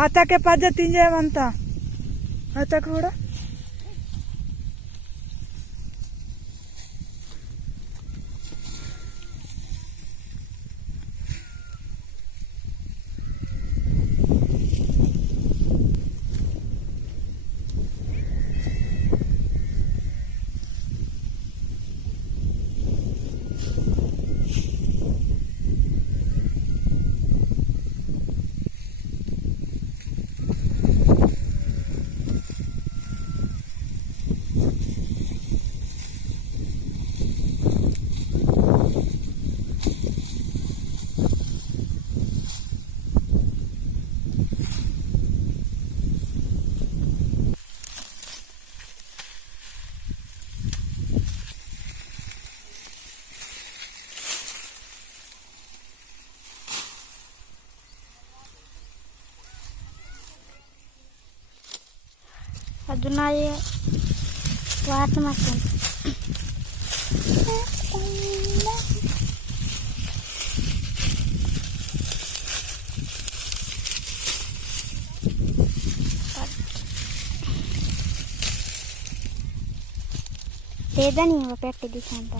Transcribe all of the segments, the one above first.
आता के पाजे तींजे बनता आता కూడా अजून वाट मागून లేదని పెట్టి దిశంత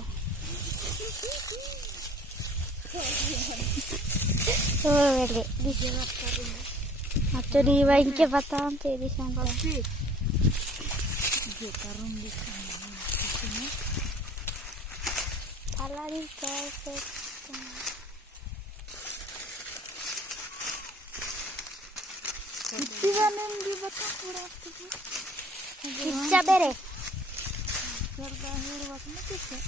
వెళ్ళి అతను ఇవ ఇంకే బతాం దిశంత అలాగే पिज्जा बेरे करदा हेर वाकना किसे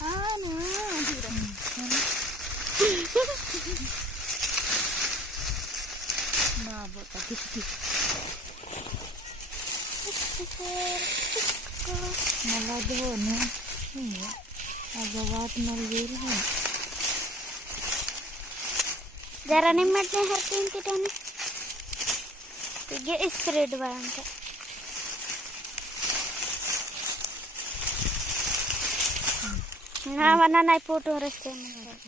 ना ना बोता किसकी मला दो ना अगं वाट मर गेल है जरा निम्मटने हरतीन तिटाने ये स्प्रेड बांधता ना वरना नहीं फोटो रस्ते में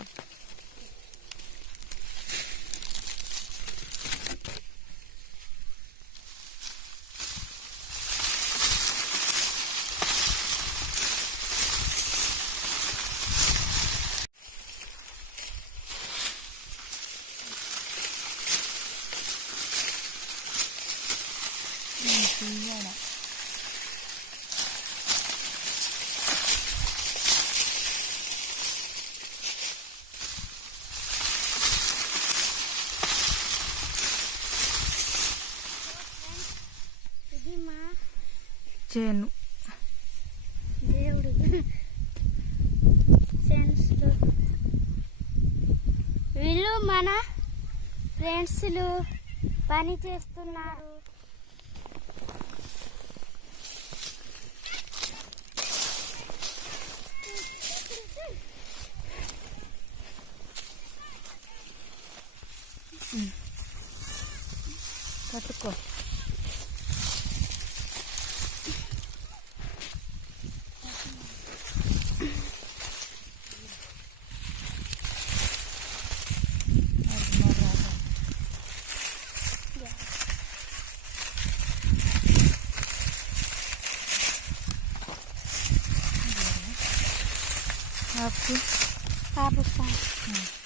చేను దేవుడు ఫ్రెండ్స్లు వీళ్ళు మన ఫ్రెండ్స్లు పని చేస్తున్నారు. పట్టుకో आपकी आप